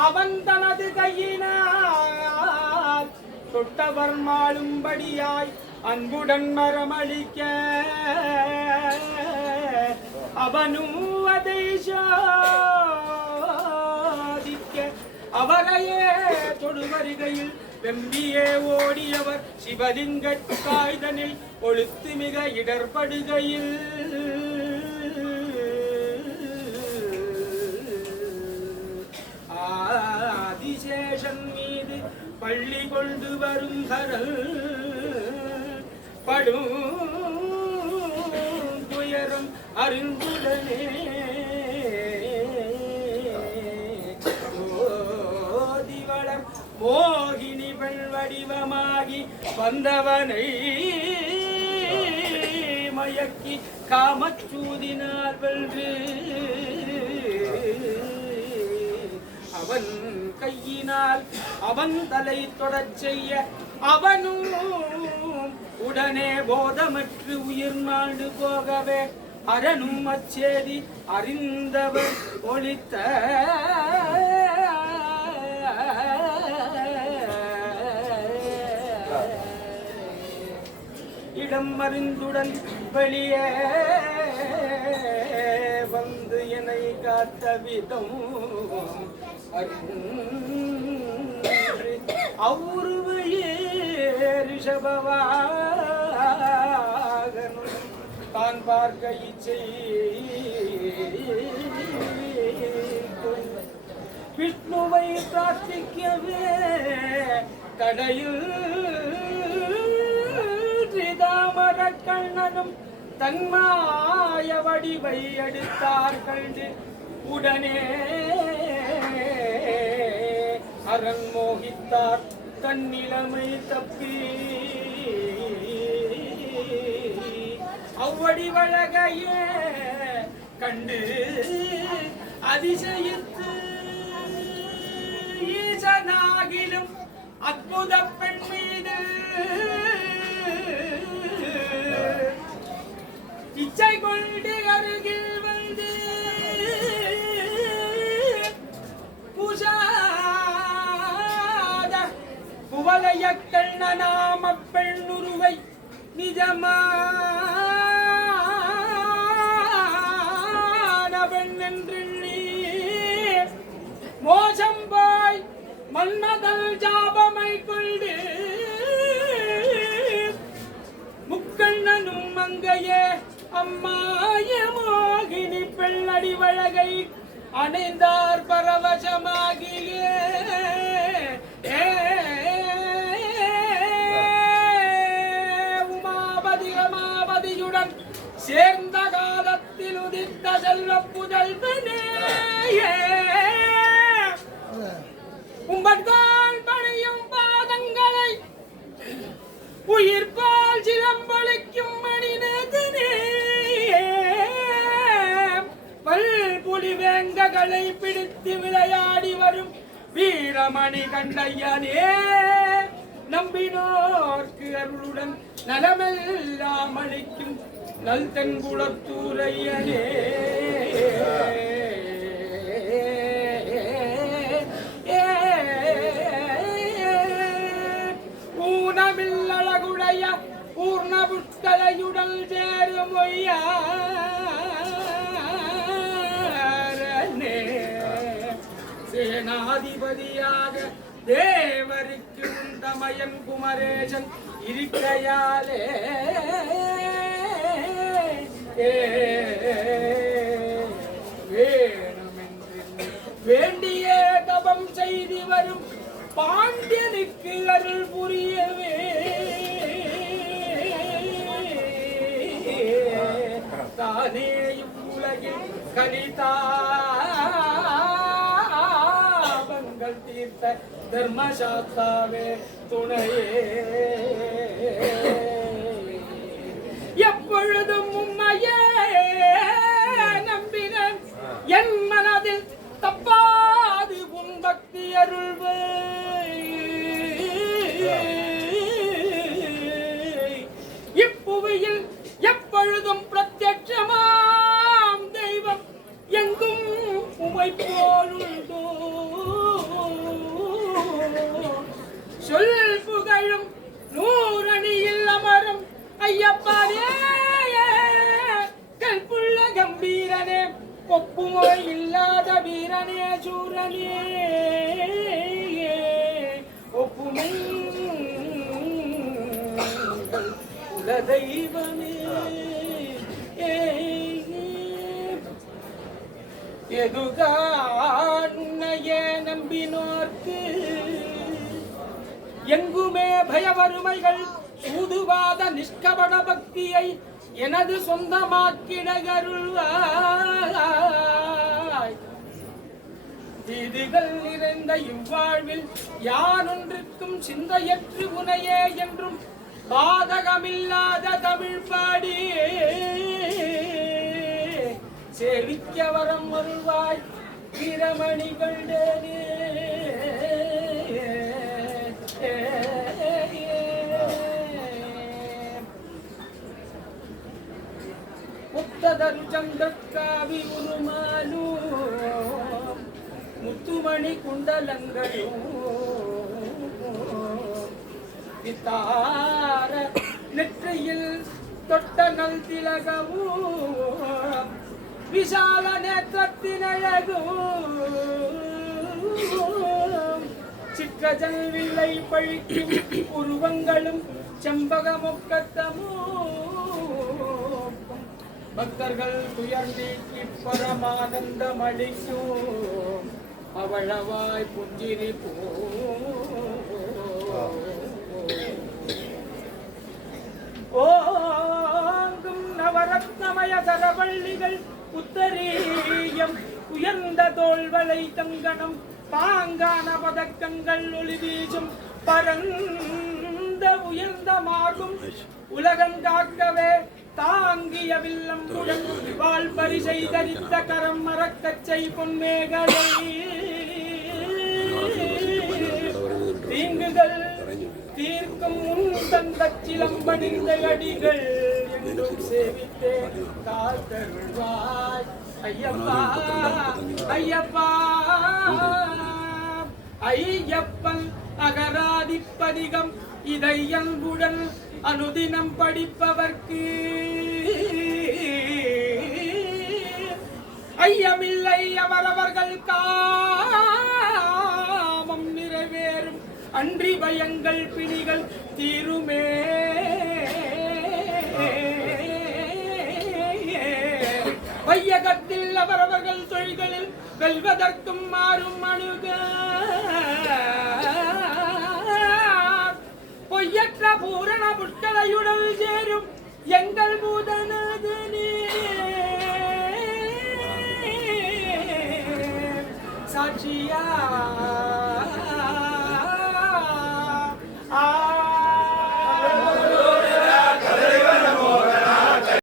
அவன் தனது கையினார் தொட்டவர் மாளும்படியாய் அன்புடன் மரமளிக்க அவனும் அதை சாதிக்க அவரையே தொடுவருகையில் வெம்பியே ஓடியவர் சிவலிங்க காய்தனில் ஒழுத்து மிக இடர்படுகையில் ஆதிசேஷன் மீது பள்ளி கொண்டு வரும் கரல் படும் துயரம் அறிந்துடனே ஓதிவளர் மோகினி பெண் வடிவமாகி வந்தவனை மயக்கி காமச்சூதினார் வென்று அவன் கையினால் அவன் தலை தொடச் செய்ய அவனும் உடனே போதமற்று உயிர் மாண்டு போகவே அரணும் அச்சேதி அறிந்தவர் ஒளித்த இடம் அறிந்துடன் வெளியே வந்து என்னை காத்த விதம் அவுருவையே ரிஷபவாகனும் தான் பார்க்க இச்சை விஷ்ணுவை பிரார்த்திக்கவே தடையில் ஸ்ரீதாமர கண்ணனும் தன்மாய வடிவை எடுத்தார்கள் உடனே அரண் மோகித்தார் தன்னிலைமை தப்பி அவ்வடி வழகையே கண்டு அதிசயித்து ஈசனாகிலும் அற்புத பெண் மீது இச்சை கொண்டு அருகில் வந்து பூசாத குவலைய கண்ணனாம பெண்ணுருவை நிஜமானவன் என்று மோசம் போய் மன்மதல் ஜாபமை கொண்டு முக்கண்ணனும் மங்கையே அம்மாய மோகினி பெண்ணடி வழகை அணைந்தார் பரவசமாகியே உமாபதியுடன் சேர்ந்த காலத்தில் உதித்த செல்வ புதல்வனே உம்பட்கால் பணியும் பாதங்களை உயிர் பால் சிலம்பளிக்கும் மணிநேதனே பல்புலி வேங்ககளை பிடித்து விளையாடி வரும் வீரமணி கண்டையனே நம்பினோர்க்கு அருளுடன் நலமெல்லாம் அளிக்கும் நல் தென்குளத்தூரையனே ஊனமில் அழகுடைய பூர்ண புஷ்கலையுடல் சேரும் சேனாதிபதியாக தேவருக்கு உந்தமயன் குமரேசன் இருக்கையாலே வேணுமென்று வேண்டிய தபம் செய்து வரும் பாண்டியனுக்கு அருள் புரியவே தானே இவ்வுலகில் கலிதாபங்கள் தீர்த்த தர்மசாஸ்தாவே துணையே எப்பொழுதும் உம்மையே நம்பினேன் என் மனதில் தப்பாது உன் பக்தி அருள்வே இப்புவியில் எப்பொழுதும் பிரத்யட்சமாம் தெய்வம் எங்கும் உமை போலுண்டோ ஐயப்பானே கல்புள்ள கம்பீரனே ஒப்புமை இல்லாத வீரனே சூரனே ஒப்புமை குல தெய்வமே எதுகான்னையே நம்பினோர்க்கு எங்குமே பயவருமைகள் சூதுவாத நிஷ்கபட பக்தியை எனது சொந்தமாக்கிடகருள்வாய். தீதிகள் நிறைந்த இவ்வாழ்வில் யானொன்றுக்கும் சிந்தையற்று உனையே என்றும் பாதகமில்லாத தமிழ் பாடி சேவிக்க வரம் வருவாய் வீரமணிகள் முக்ததரு சந்திரக்காவி உருமாலு முத்துமணி குண்டலங்களும் வித்தார நெற்றியில் தொட்ட நல் திலகமும் விஷால நேத்திரத்தினழகும் சிற்றஜல் வில்லை பழிக்கும் உருவங்களும் செம்பக மொக்கத்தமும் பக்தர்கள் துயர் நீக்கி பரமானந்தம் அளிக்கும் அவளவாய் புஞ்சிரி போ ஓங்கும் நவரத்னமய சரவள்ளிகள் உத்தரீயம் உயர்ந்த தோள்வளை கங்கணம் பாங்கான பதக்கங்கள் ஒளி வீசும் பரந்த உயர்ந்த மார்பும் உலகங்காக்கவே தாங்கிய வில்லம்புடன் வாழ் பரிசை தரித்த கரம் மரக்கச்சை பொன்மேகலை தீங்குகள் தீர்க்கும் உன் தந்த சிலம்பணிந்த அடிகள் என்றும் சேவித்தே காத்தருள்வாய் ஐயப்பா ஐயப்பா ஐயப்பன் அகராதிப்பதிகம் இதை அன்புடன் அனுதினம் படிப்பவர்க்கு ஐயமில்லை அவரவர்கள் காமம் நிறைவேறும் அன்றி பயங்கள் பிணிகள் தீருமே வையகத்தில் அவரவர்கள் தொழில்களில் வெல்வதற்கும் மாறும் அணுக பொய்யற்ற பூரண புட்களையுடல் சேரும் எங்கள் பூதனதனே சாட்சியா